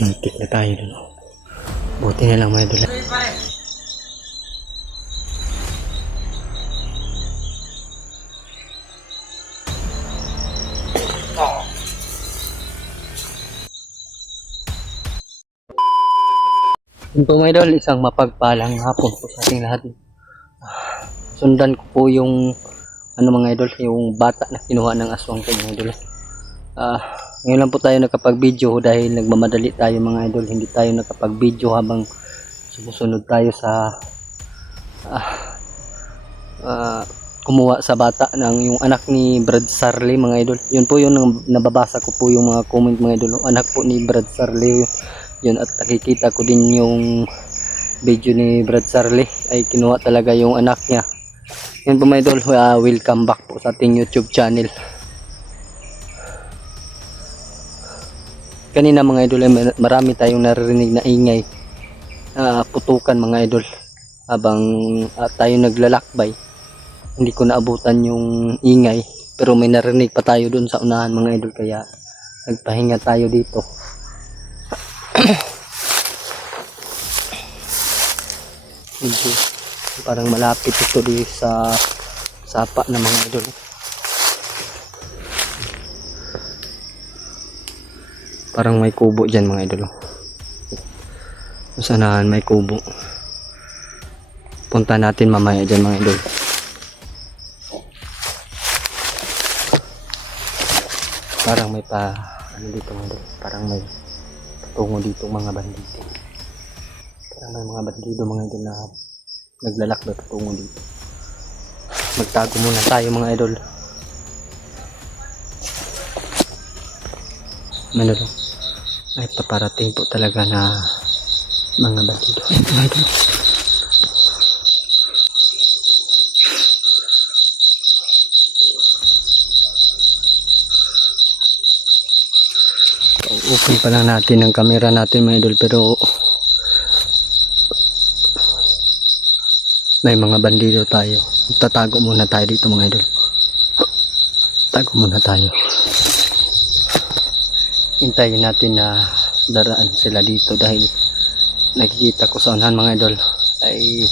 Nantik na tayo dun. Buti na lang may dula. Yun po mga idol, isang mapagpalang hapon po sa ating lahat. Sundan ko po yung mga idol, yung bata na kinuha ng aswang ko mga idol. Ngayon lang po tayo nakapag-video dahil nagmamadali tayo mga idol. Hindi tayo nakapag-video habang sumusunod tayo sa kumuha sa bata ng yung anak ni Brad Sarley mga idol. Yun po yung nababasa ko po yung mga comment mga idol. Anak po ni Brad Sarley yun, at nakikita ko din yung video ni Brad Sarley ay kinuha talaga yung anak niya. Yun po mga idol, welcome back po sa ating YouTube channel. Kanina mga idol, marami tayong naririnig na ingay, putukan mga idol habang tayo naglalakbay. Hindi ko naabutan yung ingay, pero may narinig pa tayo dun sa unahan mga idol, kaya nagpahinga tayo dito. Medyo parang malapit ito di sa sapa ng mga idol. Parang may kubo dyan mga idol. Sanahan may kubo. Punta natin mamaya dyan mga idol. Parang may dito mga idol. Parang may patungo dito mga bandido. Parang may mga bandido mga idol na naglalakbay patungo dito. Magtago muna tayo mga idol. Ano daw? Ay paparating po talaga na mga bandido. Mga idol. Open pa lang natin ang camera natin mga idol, pero may mga bandido tayo. Tatago muna tayo dito mga idol. Tago muna tayo. Hintayin natin na daraan sila dito dahil nakikita ko sa unahan mga idol ay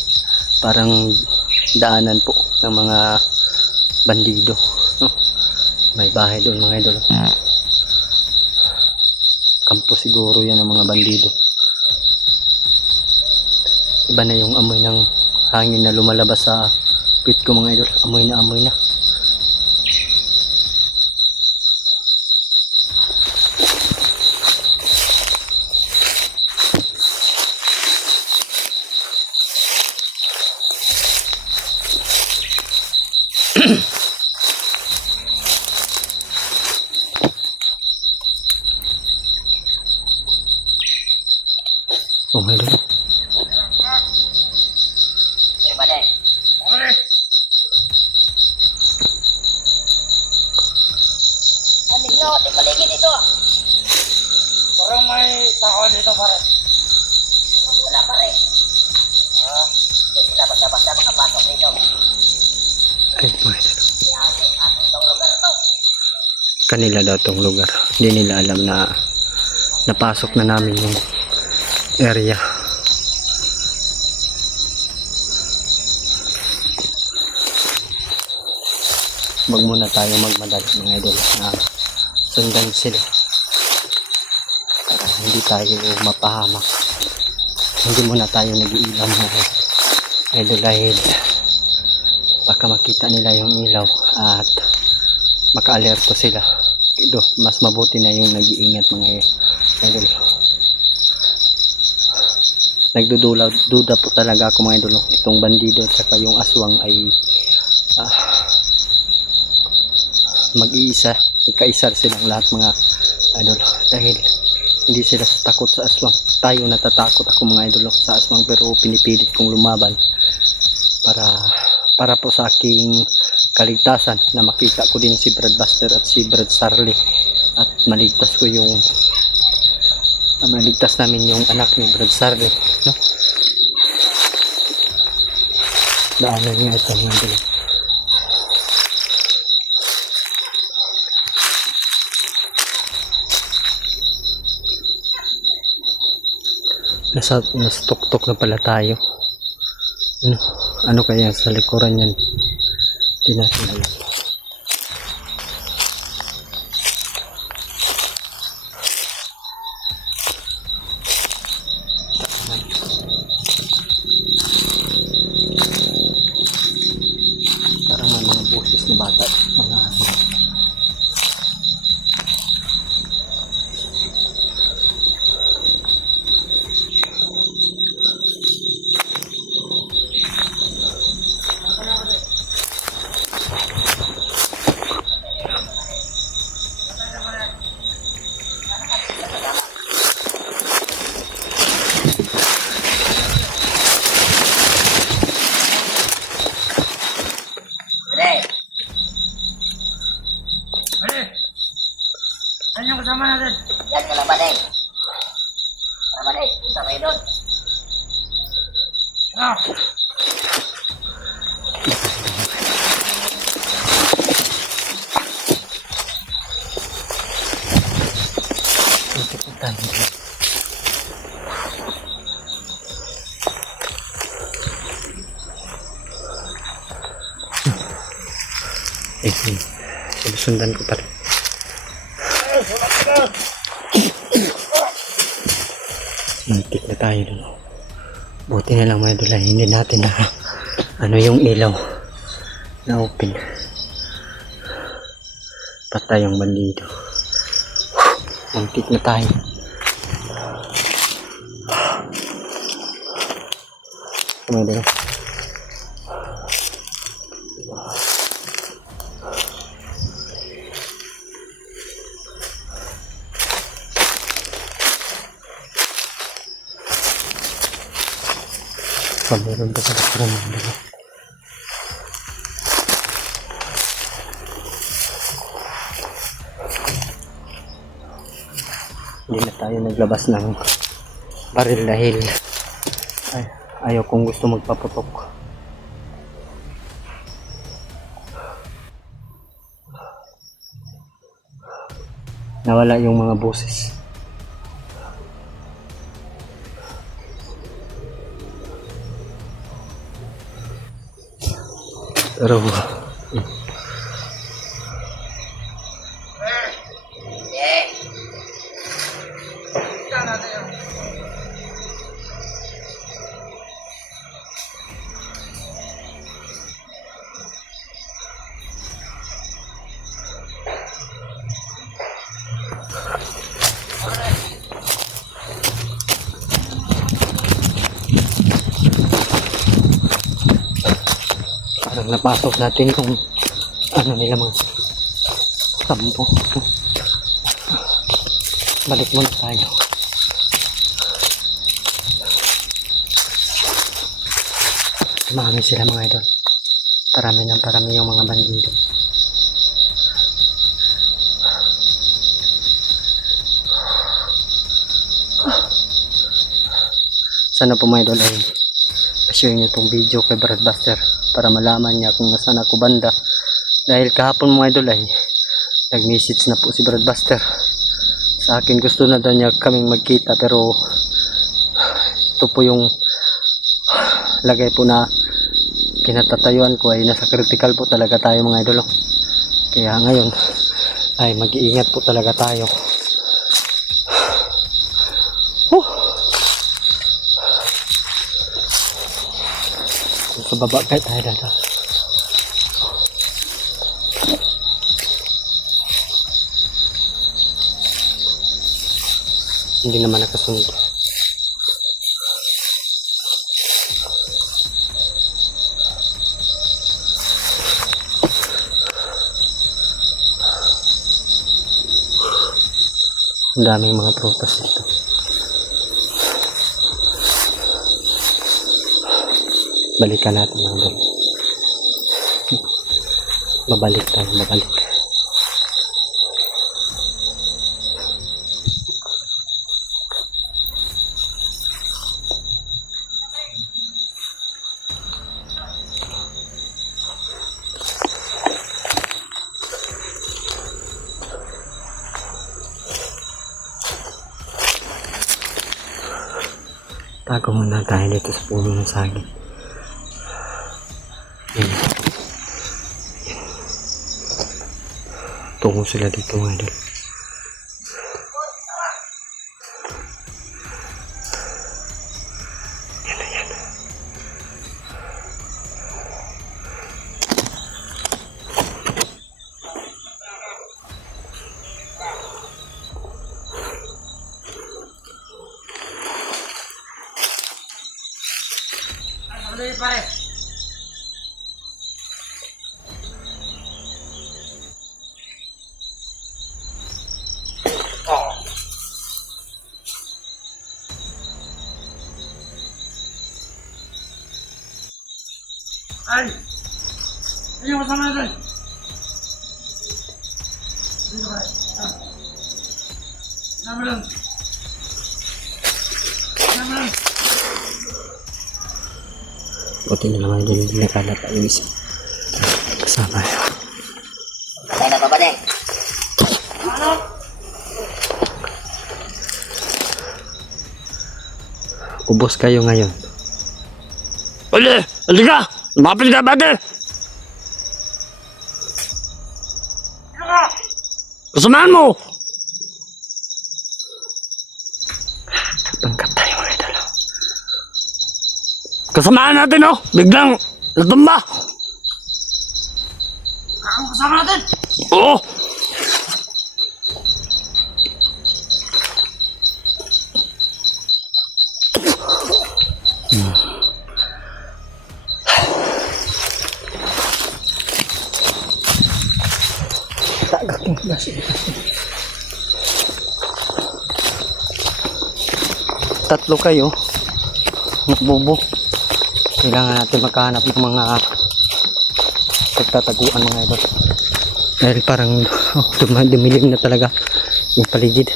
parang daanan po ng mga bandido. May bahay doon mga idol. Kampo siguro yan ng mga bandido. Iba na yung amoy ng hangin na lumalabas sa pit ko mga idol. Amoy na amoy na. Oh my God. Paligid dito. Parang may tao dito pare. Wala pare. Hindi sila basta-basta makapasok dito. Ay my God. Kanila daw tong lugar. Hindi nila alam na napasok na namin yung area. Wag muna tayo magmadali mga idol na sundan sila para hindi tayo mapahamak. Hindi muna tayo nag-iilam mga idol dahil baka makita nila yung ilaw at maka-alerto sila. Mas mabuti na yung nag-iingat mga idol. Nagdududa po talaga ako mga idol. Itong bandido at saka yung aswang ay mag-iisa, magkaisar silang lahat mga idol dahil hindi sila takot sa aswang. Tayo natatakot ako mga idol sa aswang, pero pinipilit kong lumaban para po sa aking kaligtasan na makita ko din si Brad Buster at si Brad Sarley at maligtas namin yung anak ni Brad Sarley, no? Daanan niya ito mga idol. Nasa tuktok na pala tayo. Ano kaya sa likuran yan? Hindi natin alam. Parang may mga boses na bata. Mga ano. Pare! Pare! Saan yung kasama natin? Yan ka lang, Pare! Tara, Pare! Punta kayo doon! Ah! Ito tayo. Sinusundan ko pala. Muntik na tayo dun. Buti na lang mga dulay. Hindi natin na ano yung ilaw na open. Patay yung bandido. Muntik na tayo. Mga dulay. Meron pa sa likuran ng dalawa. Hindi na tayo naglabas ng baril dahil ayaw kong gusto magpaputok. Nawala yung mga boses. Pero parang napasok natin kung ano nila mga kampo. Balik muna tayo. Marami sila mga idol. Parami ng parami yung mga bandido. Sana po mga idol ay share nyo itong video kay Brad Buster para malaman niya kung nasaan ako banda. Dahil kahapon mga idol ay nag-message na po si Brad Buster sa akin, gusto na daw niya kaming magkita, pero ito po yung lagay po na kinatatayuan ko ay nasa critical po talaga tayo mga idol. Kaya ngayon ay mag-iingat po talaga tayo. Sa baba kahit tayo dito. Hindi naman nakasunod. Ang daming mga prutas dito. Balikan natin mga idol. Babalik tayo, babalik. Tago muna tayo dito sa puno ng saging. Yan. Tungo sila dito mga idol. Yan na yan. Ano yun pare? Ay! Ano yung kasama doon? Dito ba? Nama lang. Nama lang. Buti na naman idol, hindi nakalata yung isa. Kasama yun. Patay na pa ba din? Ano? Ubos kayo ngayon. Uli! Halika! Lumapit ka, bate! Ano ka? Kasamahan mo! Pangkat tayo mga idol. Kasamahan natin, oh! Biglang natumba! Kakang kasama natin! Oo! Tagak yung nasi. Tatlo kayo. Nakbubo. Kailangan natin magkahanap ng mga pagtataguan mga idol. Dahil parang dumilim na talaga yung paligid.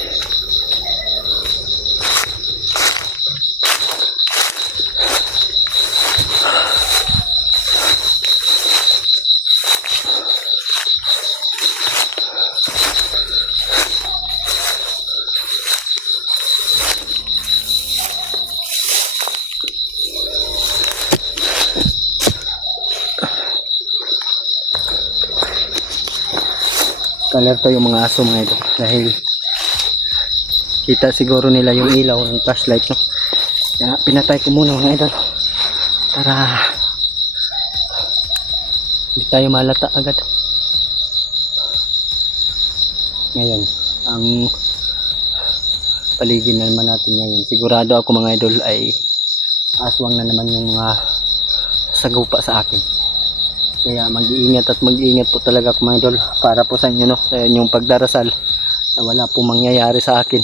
Alerto yung mga aso mga ito dahil kita siguro nila yung ilaw ng flashlight, no? Kaya pinatay ko muna mga idol para hindi tayo malata agad. Ngayon ang paligid na naman natin ngayon, sigurado ako mga idol ay aswang na naman yung mga sagupa sa akin. Kaya mag-iingat at mag-iingat po talaga mga idol para po sa inyo, no, sa inyong pagdarasal na wala po mangyayari sa akin